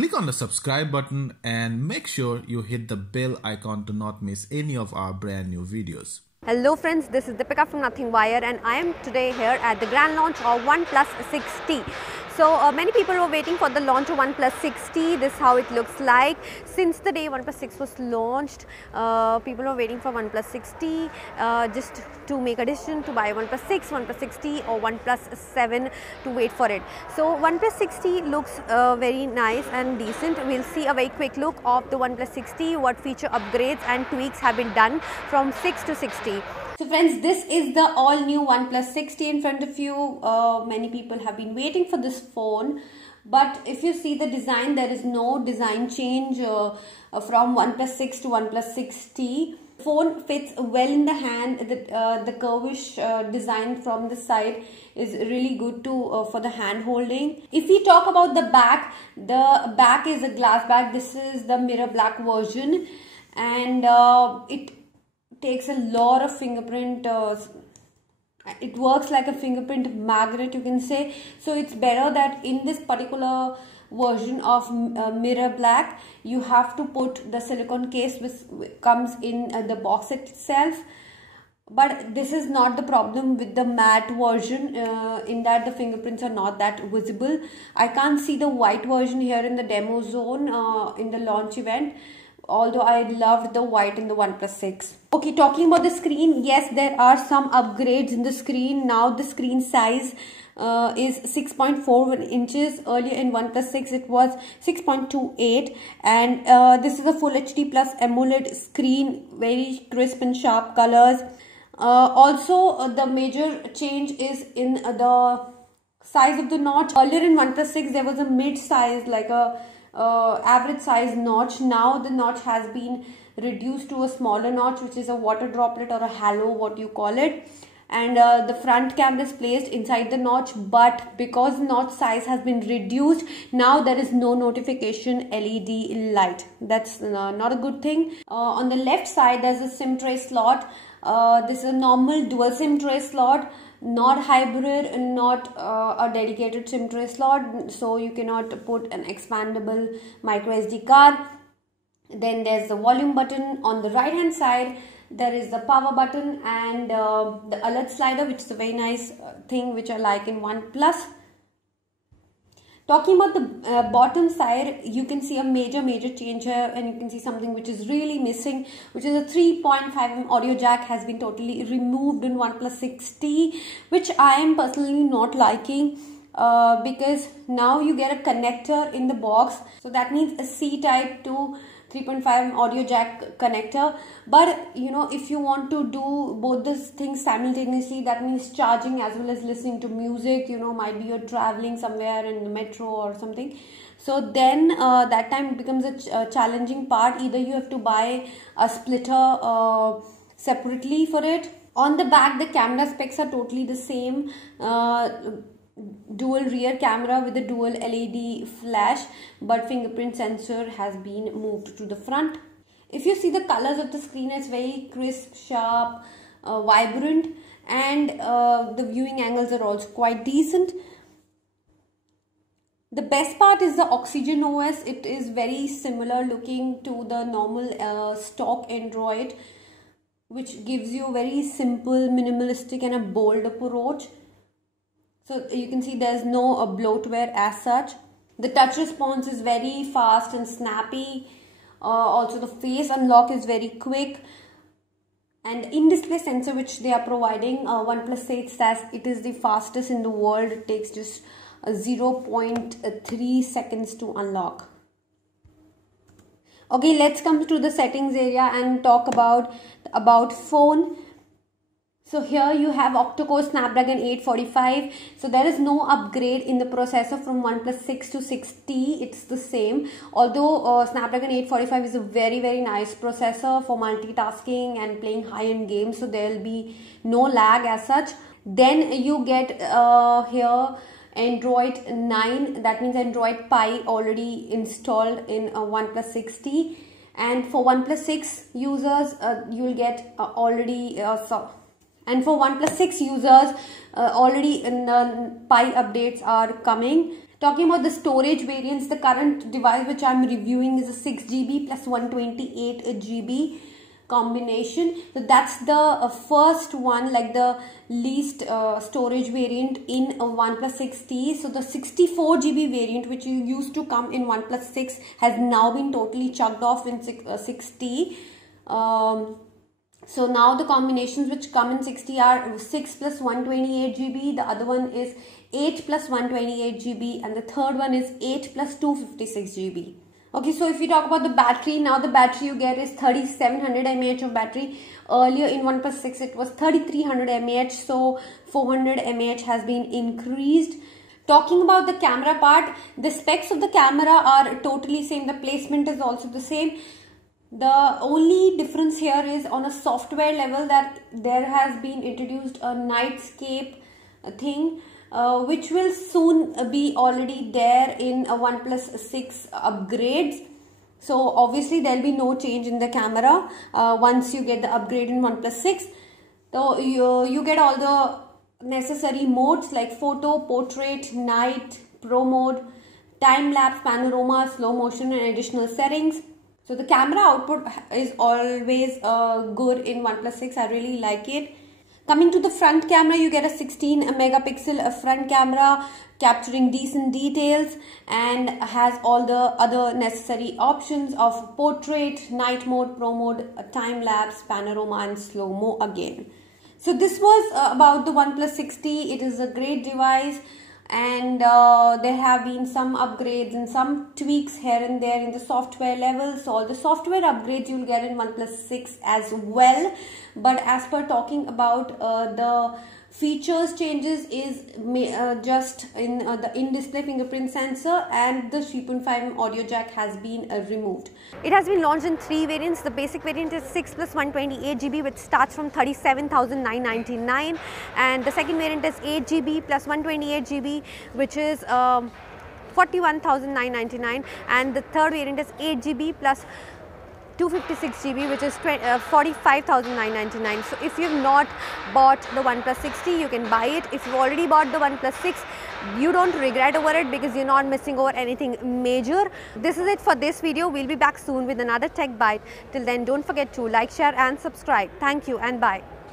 Click on the subscribe button and make sure you hit the bell icon to not miss any of our brand new videos. Hello friends, this is Deepika from Nothing Wire and I am today here at the grand launch of OnePlus 6T. So many people were waiting for the launch of OnePlus 6T. This is how it looks like. Since the day OnePlus 6 was launched, people were waiting for OnePlus 6T just to make a decision to buy OnePlus 6, OnePlus 6T or OnePlus 7 to wait for it. So OnePlus 6T looks very nice and decent. We'll see a very quick look of the OnePlus 6T, what feature upgrades and tweaks have been done from 6 to 6T. So friends, this is the all new OnePlus 6T in front of you. Many people have been waiting for this phone, but if you see the design, there is no design change from OnePlus 6 to OnePlus 6T. The phone fits well in the hand. The curvish design from the side is really good to for the hand holding. If we talk about the back is a glass back. This is the mirror black version, and it takes a lot of fingerprint. It works like a fingerprint magnet, you can say. So it's better that in this particular version of mirror black, you have to put the silicone case which comes in the box itself. But this is not the problem with the matte version, in that the fingerprints are not that visible. I can't see the white version here in the demo zone in the launch event, although I loved the white in the OnePlus 6. Okay, talking about the screen, yes, there are some upgrades in the screen. Now the screen size is 6.41 inches. Earlier in OnePlus 6 it was 6.28, and this is a Full HD Plus AMOLED screen, very crisp and sharp colors. Also, the major change is in the size of the notch. Earlier in OnePlus 6 there was a mid size, like a average size notch. Now the notch has been reduced to a smaller notch, which is a water droplet or a halo, what you call it, and the front camera is placed inside the notch. But because notch size has been reduced, now there is no notification LED light. That's not a good thing. On the left side there's a SIM tray slot. This is a normal dual SIM tray slot, not hybrid, not a dedicated SIM tray slot, so you cannot put an expandable micro SD card. Then there's the volume button. On the right hand side there is the power button and the alert slider, which is a very nice thing which I like in OnePlus. Talking about the bottom side, you can see a major change here, and you can see something which is really missing, which is a 3.5mm audio jack has been totally removed in OnePlus 6T, which I am personally not liking, because now you get a connector in the box. So that means a C-type to 3.5mm audio jack connector. But you know, if you want to do both these things simultaneously, that means charging as well as listening to music, you know, might be you're traveling somewhere in the metro or something, so then that time it becomes a challenging part. Either you have to buy a splitter separately for it. On the back, the camera specs are totally the same. Dual rear camera with a dual LED flash, but fingerprint sensor has been moved to the front. If you see the colors of the screen, it's very crisp, sharp, vibrant, and the viewing angles are also quite decent. The best part is the Oxygen OS. It is very similar looking to the normal stock Android, which gives you a very simple, minimalistic and a bold approach. So you can see there's no bloatware as such. The touch response is very fast and snappy. Also the face unlock is very quick. And in-display sensor which they are providing, OnePlus says that it is the fastest in the world. It takes just 0.3 seconds to unlock. Okay, let's come to the settings area and talk about phone. So here you have octa-core Snapdragon 845. So there is no upgrade in the processor from OnePlus 6 to 6T. It's the same. Although Snapdragon 845 is a very nice processor for multitasking and playing high-end games. So there will be no lag as such. Then you get here Android 9. That means Android Pie already installed in OnePlus 6T. And for OnePlus 6 users, you will get already... And for OnePlus 6 users, already Pie updates are coming. Talking about the storage variants, the current device which I am reviewing is a 6GB plus 128GB combination. So that's the first one, like the least storage variant in a OnePlus 6T. So the 64GB variant which used to come in OnePlus 6 has now been totally chucked off in 6T. So now the combinations which come in 6T are 6 plus 128GB, the other one is 8 plus 128GB, and the third one is 8 plus 256GB. Okay, so if you talk about the battery, now the battery you get is 3700 mAh of battery. Earlier in OnePlus 6 it was 3300 mAh, so 400 mAh has been increased. Talking about the camera part, the specs of the camera are totally same, the placement is also the same. The only difference here is on a software level that there has been introduced a nightscape thing, which will soon be already there in a OnePlus 6 upgrades. So obviously there will be no change in the camera once you get the upgrade in OnePlus 6. So you get all the necessary modes like photo, portrait, night, pro mode, time-lapse, panorama, slow motion and additional settings. So the camera output is always good in OnePlus 6. I really like it. Coming to the front camera, you get a 16 megapixel front camera capturing decent details and has all the other necessary options of portrait, night mode, pro mode, time-lapse, panorama and slow-mo again. So this was about the OnePlus 6T. It is a great device, and there have been some upgrades and some tweaks here and there in the software level. So all the software upgrades you will get in OnePlus 6 as well. But as per talking about the features changes is just in the in-display fingerprint sensor, and the 3.5mm audio jack has been removed. It has been launched in 3 variants. The basic variant is 6 plus 128GB, which starts from 37,999, and the second variant is 8GB plus 128GB, which is 41,999, and the third variant is 8GB plus 256GB, which is 45,999. So if you have not bought the OnePlus 6T, you can buy it. If you already bought the OnePlus 6, you don't regret over it because you're not missing over anything major. This is it for this video. We'll be back soon with another tech bite. Till then, don't forget to like, share and subscribe. Thank you and bye.